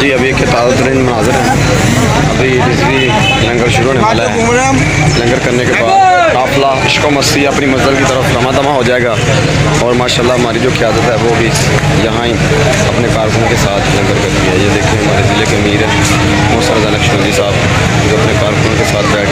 जी अभी के ताज़ा तरीन मनाजर हैं। अभी रिजवी लंगर शुरू होने वाला है। लंगर करने के बाद काफ़िला इश्क मस्ती अपनी मंजिल की तरफ लम्हा दमा हो जाएगा। और माशाल्लाह हमारी जो क़यादत है वो भी यहाँ ही अपने कारकुनों के साथ लंगर करती है। ये देखिए हमारे ज़िले के अमीर हैं मोहसिन लक्ष्मण जी साहब, जो अपने कारकुनों के साथ बैठ